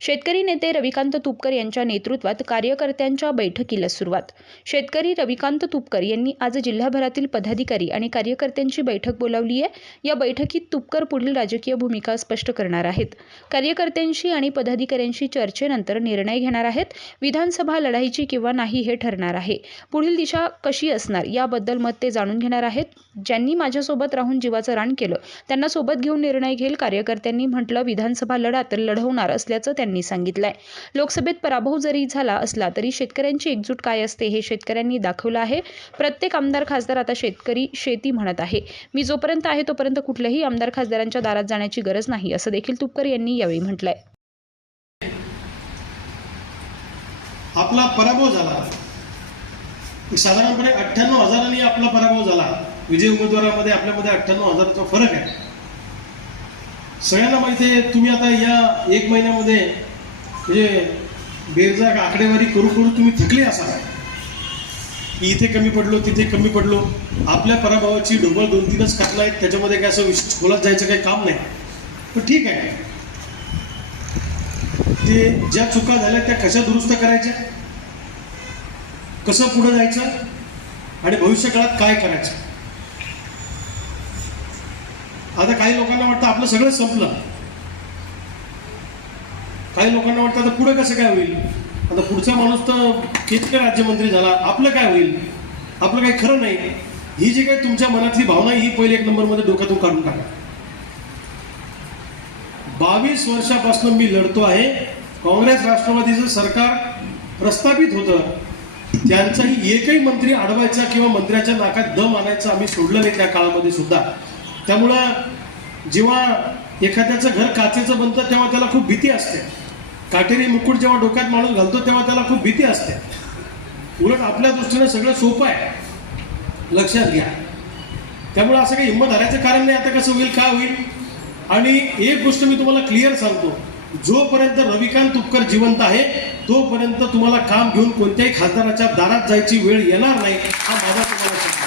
शेतकरी नेते रविकांत तुपकर यांच्या नेतृत्वात कार्यकर्त्यांच्या बैठकीला सुरुवात. शेतकरी रविकांत तुपकर यांनी आज जिल्हाभरातील पदाधिकारी आणि कार्यकर्त्यांची बैठक बोलावली आहे. या बैठकीत तुपकर पुढील राजकीय भूमिका स्पष्ट करणार आहेत. कार्यकर्त्यांशी आणि पदाधिकाऱ्यांशी चर्चेनंतर निर्णय घेणार आहेत. विधानसभा लढाईची किंवा नाही हे ठरणार आहे. पुढील दिशा कशी असणार याबद्दल मत ते जाणून घेणार आहेत. ज्यांनी माझ्यासोबत राहून जीवाचं रान केलं त्यांना सोबत घेऊन निर्णय घेईल. कार्यकर्त्यांनी म्हटलं विधानसभा लढा तर लढवणार असल्याचं त्यांनी सांगितलंय. लोकसभेत पराभव जरी झाला असला तरी शेतकऱ्यांची एकजूट काय असते हे शेतकऱ्यांनी दाखवलं आहे. प्रत्येक आमदार खासदार आता शेतकरी शेती म्हणत आहे. मी जोपर्यंत आहे तोपर्यंत कुठल्याही आमदार खासदारांच्या दारात जाण्याची गरज नाही असं देखील तुपकर यांनी यावेळी म्हटलंय. आपला पराभव झाला. साधारणपणे अठ्ठ्याण्णव हजारांनी आपला पराभव झाला. विजय उमेदवारामध्ये आपल्यामध्ये अठ्ठ्याण्णव हजाराचा फरक आहे. सगळ्यांना माहिती आहे तुम्ही आता या एक महिन्यामध्ये म्हणजे बेरजा आकडेवारी करू करू तुम्ही थकले असाल. की इथे कमी पडलो तिथे कमी पडलो. आपल्या पराभवाची ढोबळ दोन तीनच कारणं आहेत त्याच्यामध्ये काय असं विश खोलात जायचं काही काम नाही. पण ठीक आहे. ते ज्या चुका झाल्या त्या कशा दुरुस्त करायच्या? कसं पुढे जायचं? आणि भविष्यकाळात काय करायचं? आता काही लोकांना वाटतं आपलं सगळं संपलं. काही लोकांना वाटतं आता पुढे कसं काय होईल? आता पुढचा माणूस तर कितके राज्यमंत्री झाला आपलं काय होईल? आपलं काही खरं नाही. ही जी काही तुमच्या मनातली भावना ही पहिले एक नंबरमध्ये डोक्यातून काढून टाका. बावीस वर्षापासून मी लढतो आहे. काँग्रेस राष्ट्रवादीचं सरकार प्रस्थापित होतं. त्यांचाही एकही मंत्री अडवायचा किंवा मंत्र्याच्या नाकात दम आणायचा आम्ही सोडलं नाही त्या काळामध्ये सुद्धा. त्यामुळं जेव्हा एखाद्याचं घर काचेचं बनतं तेव्हा त्याला खूप भीती असते. काटेरी मुकुट जेव्हा डोक्यात माणूस घालतो तेव्हा त्याला खूप भीती असते. उलट आपल्या दृष्टीनं सगळं सोपं आहे. लक्षात घ्या. त्यामुळे असं काही हिंमत हरायचं कारण नाही. आता कसं होईल काय होईल? आणि एक गोष्ट मी तुम्हाला क्लिअर सांगतो. जोपर्यंत रविकांत तुपकर जिवंत आहे तोपर्यंत तुम्हाला काम घेऊन कोणत्याही खासदाराच्या दारात जायची वेळ येणार नाही. हा माझा